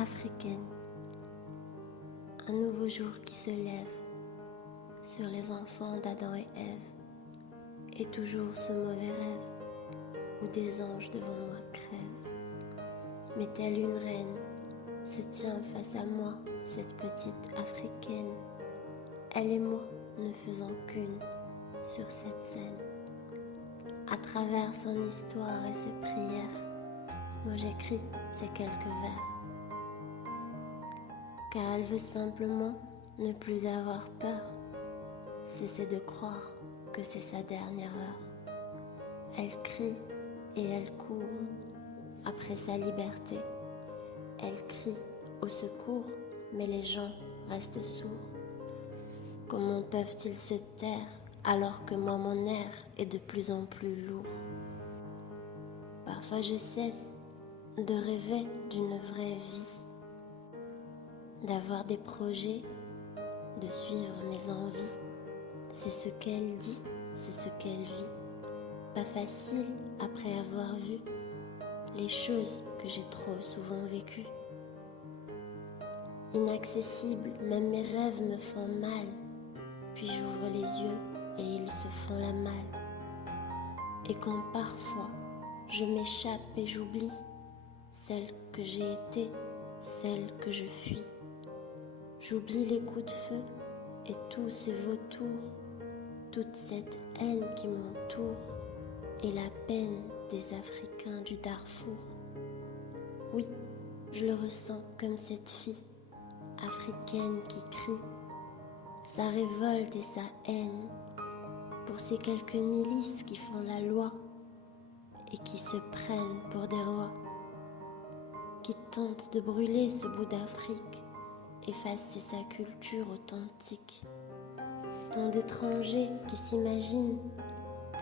africaine. Un nouveau jour qui se lève sur les enfants d'Adam et Ève, et toujours ce mauvais rêve où des anges devant moi crèvent. Mais telle une reine se tient face à moi, cette petite africaine, elle et moi ne faisant qu'une sur cette scène. À travers son histoire et ses prières, moi j'écris ces quelques vers. Car elle veut simplement ne plus avoir peur, cesser de croire que c'est sa dernière heure. Elle crie et elle court après sa liberté. Elle crie au secours, mais les gens restent sourds. Comment peuvent-ils se taire alors que moi mon air est de plus en plus lourd? Parfois je cesse de rêver d'une vraie vie, d'avoir des projets, de suivre mes envies. C'est ce qu'elle dit, c'est ce qu'elle vit. Pas facile après avoir vu les choses que j'ai trop souvent vécues. Inaccessible, même mes rêves me font mal. Puis j'ouvre les yeux et ils se font la malle. Et quand parfois je m'échappe et j'oublie celle que j'ai été, celle que je fuis. J'oublie les coups de feu et tous ces vautours, toute cette haine qui m'entoure et la peine des Africains du Darfour. Oui, je le ressens comme cette fille africaine qui crie sa révolte et sa haine pour ces quelques milices qui font la loi et qui se prennent pour des rois, qui tentent de brûler ce bout d'Afrique, effacer sa culture authentique. Tant d'étrangers qui s'imaginent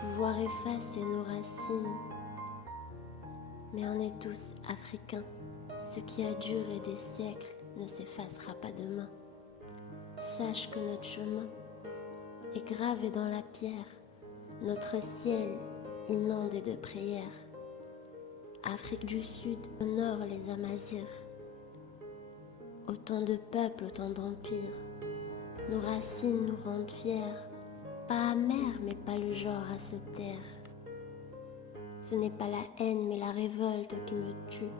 pouvoir effacer nos racines. Mais on est tous africains, ce qui a duré des siècles ne s'effacera pas demain. Sache que notre chemin est gravé dans la pierre, notre ciel inondé de prières. Afrique du Sud honore les Amazirs. Autant de peuples, autant d'empires. Nos racines nous rendent fiers, pas amers mais pas le genre à se taire. Ce n'est pas la haine mais la révolte qui me tue.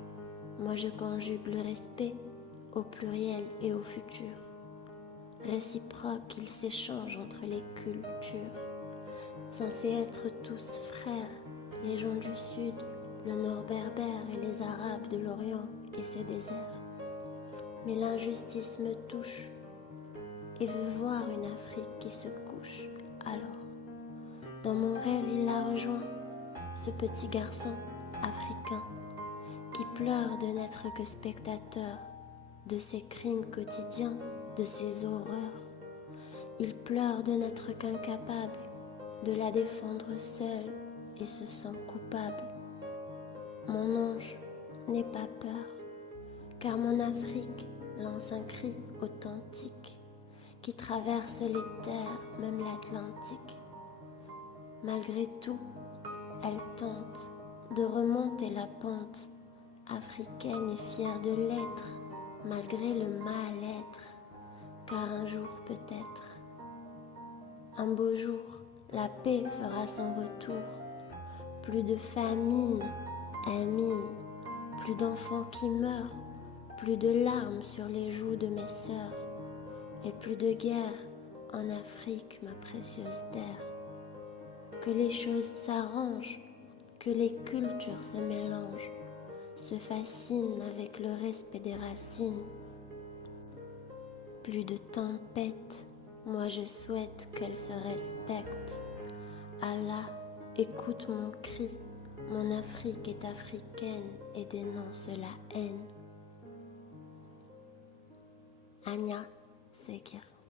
Moi je conjugue le respect au pluriel et au futur. Réciproque, ils s'échangent entre les cultures. Censés être tous frères, les gens du Sud, le Nord berbère et les Arabes de l'Orient et ses déserts. Mais l'injustice me touche et veut voir une Afrique qui se couche. Alors, dans mon rêve, il la rejoint, ce petit garçon africain qui pleure de n'être que spectateur de ses crimes quotidiens, de ses horreurs. Il pleure de n'être qu'incapable de la défendre seul et se sent coupable. Mon ange n'aie pas peur, car mon Afrique lance un cri authentique qui traverse les terres, même l'Atlantique. Malgré tout, elle tente de remonter la pente africaine et fière de l'être, malgré le mal-être, car un jour peut-être, un beau jour, la paix fera son retour. Plus de famine, mine, plus d'enfants qui meurent, plus de larmes sur les joues de mes sœurs, et plus de guerre en Afrique, ma précieuse terre. Que les choses s'arrangent, que les cultures se mélangent, se fascinent avec le respect des racines. Plus de tempêtes, moi je souhaite qu'elles se respectent. Allah, écoute mon cri, mon Afrique est africaine et dénonce la haine. Anya Sekir.